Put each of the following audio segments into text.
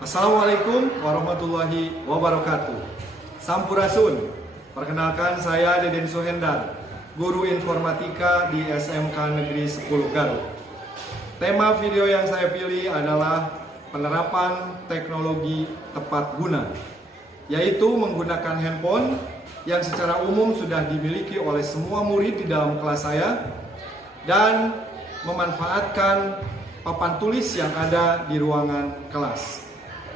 Assalamualaikum warahmatullahi wabarakatuh. Sampurasun. Perkenalkan, saya Deden Suhendar, guru informatika di SMK Negeri 10 Garut. Tema video yang saya pilih adalah penerapan teknologi tepat guna, yaitu menggunakan handphone yang secara umum sudah dimiliki oleh semua murid di dalam kelas saya dan memanfaatkan papan tulis yang ada di ruangan kelas.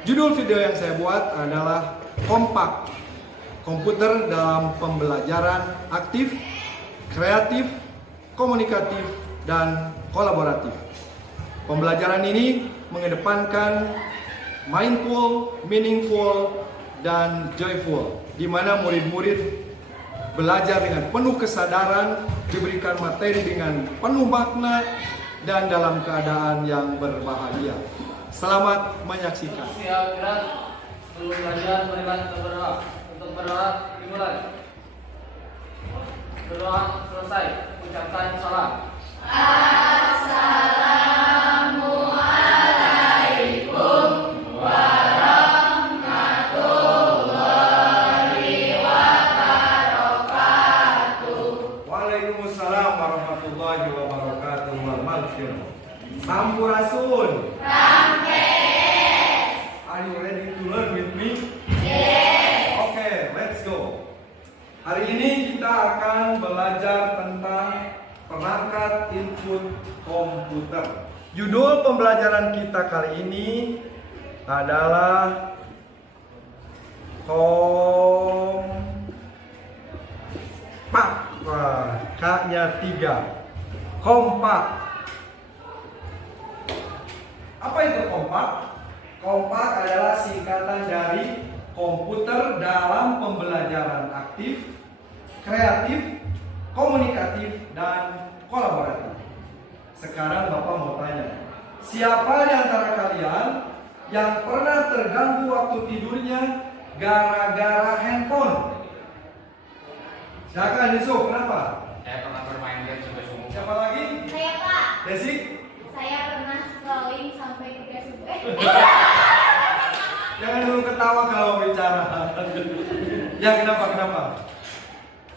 Judul video yang saya buat adalah Kompak, komputer dalam pembelajaran aktif, kreatif, komunikatif, dan kolaboratif. Pembelajaran ini mengedepankan mindful, meaningful, dan joyful, di mana murid-murid belajar dengan penuh kesadaran, diberikan materi dengan penuh makna, dan dalam keadaan yang berbahagia. Selamat menyaksikan. Siap gerak, sebelum belajar marilah kita berdoa. Untuk berdoa dimulai. Berdoa selesai, ucapkan salam. Assalamualaikum warahmatullahi wabarakatuh. Waalaikumsalam warahmatullahi wabarakatuh. Sampurasun. Are you ready to learn with me? Yes. Okay, let's go. Hari ini kita akan belajar tentang perangkat input komputer. Judul pembelajaran kita kali ini adalah Kompak. K-nya 3. Kompak. Apa itu kompak? Kompak adalah singkatan dari komputer dalam pembelajaran aktif, kreatif, komunikatif, dan kolaboratif. Sekarang Bapak mau tanya, siapa di antara kalian yang pernah terganggu waktu tidurnya gara-gara handphone? Silakan Yusuf, kenapa? Saya pernah bermain game sampai subuh. Siapa lagi? Saya, Pak. Desi? Saya pernah scrolling sampai ke Facebook. Jangan dulu ketawa kalau bicara. Ya, kenapa?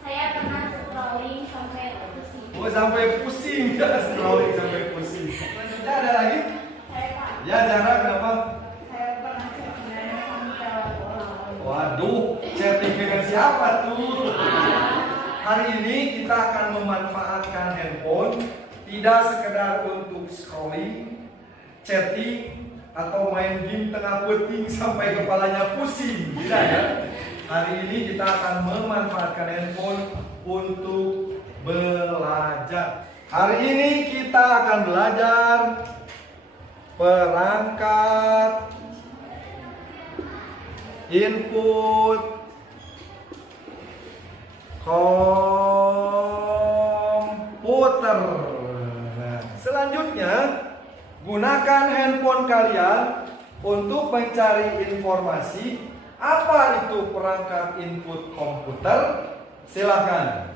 Saya pernah scrolling sampai pusing. Oh, sampai pusing. Ya, scrolling sampai pusing. Selanjutnya ada lagi? Saya, Pak. Ya, Zara, kenapa? Saya pernah chattingan sampai orang. Waduh, chatting dengan siapa tuh? Hari ini kita akan memanfaatkan handphone tidak sekedar untuk scrolling, chatting, atau main game tengah puting sampai kepalanya pusing. Tidak ya? Hari ini kita akan memanfaatkan handphone untuk belajar. Hari ini kita akan belajar perangkat input komputer. Nah, selanjutnya, gunakan handphone kalian untuk mencari informasi. Apa itu perangkat input komputer? Silakan.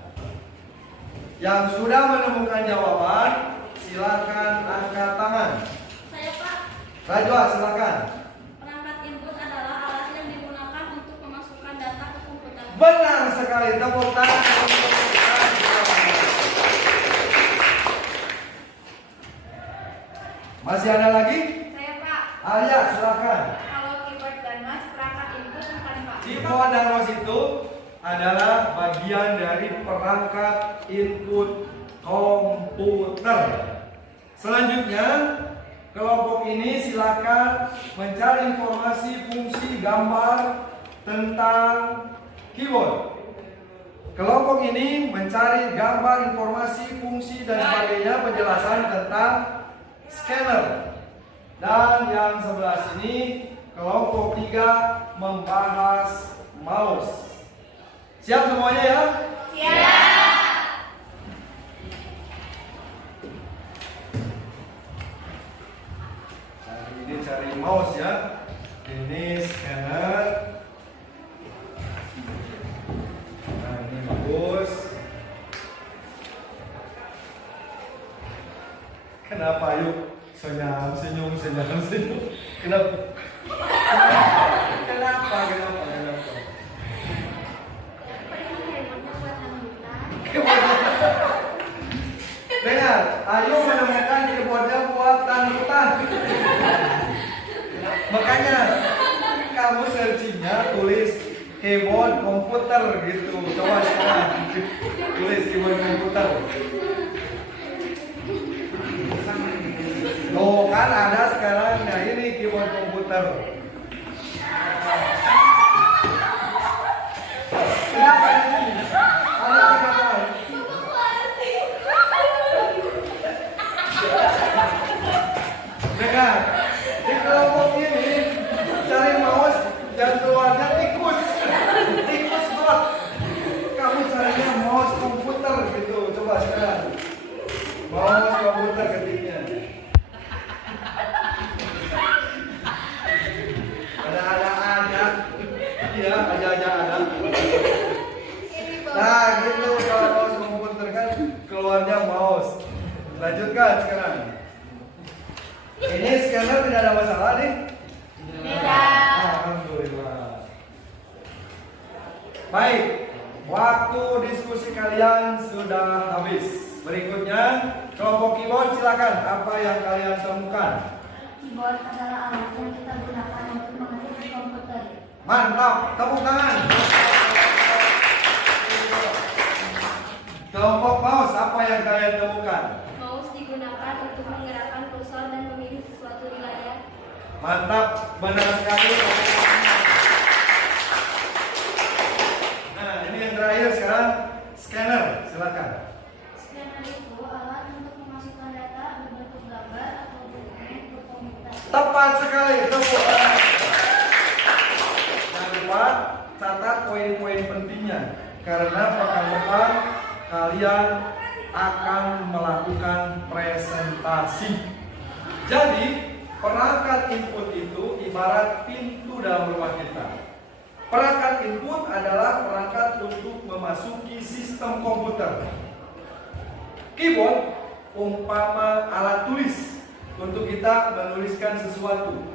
Yang sudah menemukan jawaban, silakan angkat tangan. Saya, Pak. Rajwa, silakan. Perangkat input adalah alat yang digunakan untuk memasukkan data ke komputer. Benar sekali, tepuk tangan untuk Masih ada lagi? Saya, Pak. Arya, silakan. Kalau keyboard dan mouse perangkat input bukan, Pak. Keyboard dan mouse itu adalah bagian dari perangkat input komputer. Selanjutnya, kelompok ini silakan mencari informasi fungsi gambar tentang keyboard. Kelompok ini mencari gambar, informasi, fungsi, dan sebagainya, penjelasan tentang scanner. Dan yang sebelah sini, kelompok 3 membahas mouse. Siap semuanya ya? Siap. Ini cari mouse ya. Ini scanner. Nah, ini bagus. Kenapa yuk? Senyum. Kenapa? Kenapa? Dengar, ayo menemukan keyboardnya buatan hutan. Makanya kamu searchingnya tulis keyboard komputer gitu. Coba sekarang tulis keyboard komputer. Tuh kan ada sekarang, nah ini keyboard komputer. Kenapa ini? Ada kenapa? Dengar, di kelompok ini cari mouse dan keluarnya tikus bot. Kamu carinya mouse komputer gitu. Coba sekarang mouse komputer ketiknya. Ada. Iya, ada. Nah gitu, kalau mouse komputer kan keluarnya mouse. Lanjutkan sekarang. Ini scanner tidak ada masalah nih? Tidak. Alhamdulillah. Baik, waktu diskusi kalian sudah habis. Berikutnya, kelompok keyboard silakan. Apa yang kalian temukan? Keyboard adalah alat yang kita gunakan untuk mengetik di komputer. Mantap, tepuk tangan. Kelompok mouse, apa yang kalian temukan? Mouse digunakan untuk menggerakkan kursor dan memilih sesuatu di layar. Mantap, benar sekali. Nah, ini yang terakhir sekarang, scanner, silakan. Scanner itu alat untuk memasukkan data berbentuk gambar atau dokumen ke komputer. Tepat sekali, tepuk tangan. Jangan lupa catat poin-poin pentingnya, karena pekan depan kalian akan melakukan presentasi. Jadi, perangkat input itu ibarat pintu dalam rumah kita. Perangkat input adalah perangkat untuk memasuki sistem komputer. Keyboard umpama alat tulis untuk kita menuliskan sesuatu.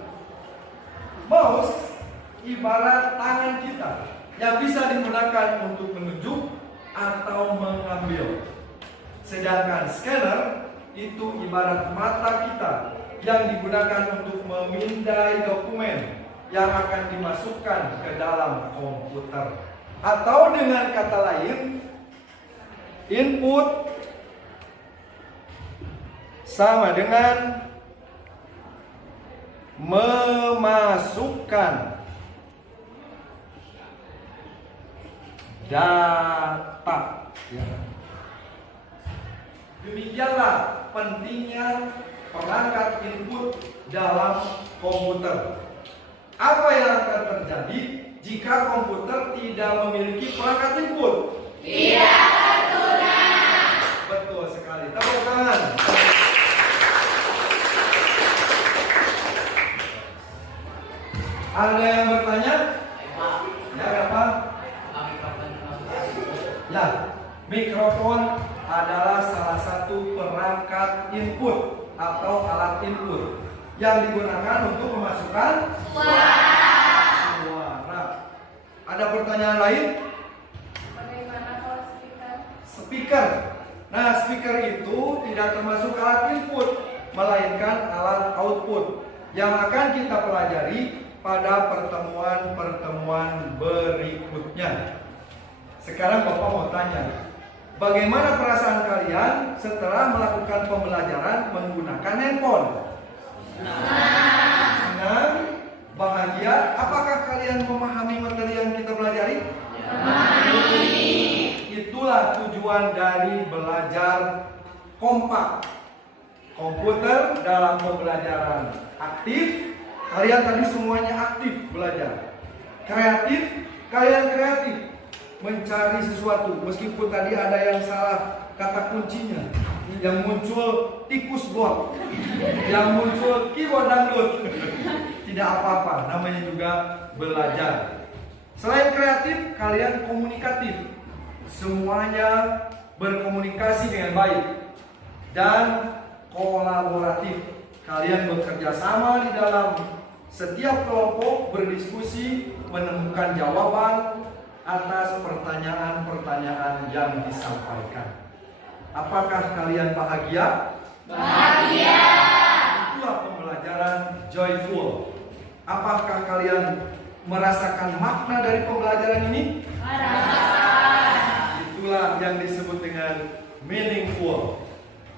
Mouse ibarat tangan kita yang bisa digunakan untuk menunjuk atau mengambil. Sedangkan scanner itu ibarat mata kita yang digunakan untuk memindai dokumen yang akan dimasukkan ke dalam komputer. Atau dengan kata lain, input sama dengan memasukkan data. Demikianlah pentingnya perangkat input dalam komputer. Apa yang akan terjadi jika komputer tidak memiliki perangkat input? Tidak berguna. Betul sekali. Tepuk tangan. Ada yang bertanya? Ya, apa? Ya, mikrofon adalah salah satu perangkat input atau alat input yang digunakan untuk memasukkan suara. Ada pertanyaan lain? Bagaimana kalau speaker? Speaker. Nah, speaker itu tidak termasuk alat input, melainkan alat output yang akan kita pelajari pada pertemuan-pertemuan berikutnya. Sekarang Bapak mau tanya, bagaimana perasaan kalian setelah melakukan pembelajaran menggunakan handphone? Senang? Bahagia? Apakah kalian memahami materi yang kita pelajari? Memahami. Itulah tujuan dari belajar kompak. Komputer dalam pembelajaran aktif, kalian tadi semuanya aktif belajar. Kreatif, kalian kreatif mencari sesuatu, meskipun tadi ada yang salah kata kuncinya, yang muncul tikus bot, yang muncul keyboard dangdut. Tidak apa-apa, namanya juga belajar. Selain kreatif, kalian komunikatif. Semuanya berkomunikasi dengan baik dan kolaboratif. Kalian bekerja sama di dalam Setiap kelompok berdiskusi menemukan jawaban atas pertanyaan-pertanyaan yang disampaikan. Apakah kalian bahagia? Bahagia. Itulah pembelajaran joyful. Apakah kalian merasakan makna dari pembelajaran ini? Merasakan. Itulah yang disebut dengan meaningful.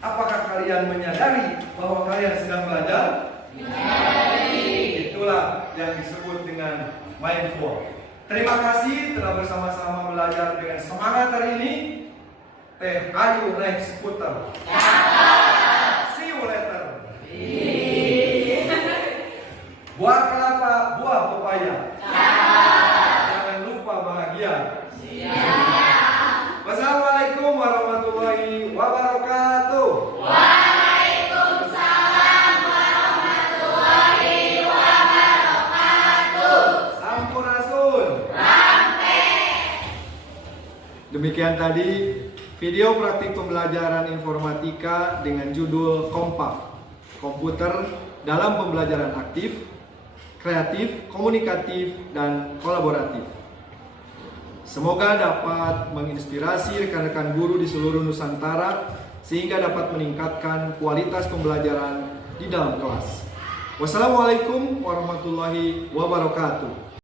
Apakah kalian menyadari bahwa kalian sedang belajar? Menyadari. Itulah yang disebut dengan mindful. Terima kasih telah bersama-sama belajar dengan semangat hari ini. Teh Ayu naik skuter. See you later. Buah kelapa, buah pepaya. Jangan lupa bahagia. Wassalamualaikum warahmatullahi wabarakatuh. Waalaikumsalam warahmatullahi wabarakatuh. Sampurasun. Demikian tadi video praktik pembelajaran informatika dengan judul Kompak, komputer dalam pembelajaran aktif, kreatif, komunikatif, dan kolaboratif. Semoga dapat menginspirasi rekan-rekan guru di seluruh Nusantara sehingga dapat meningkatkan kualitas pembelajaran di dalam kelas. Wassalamualaikum warahmatullahi wabarakatuh.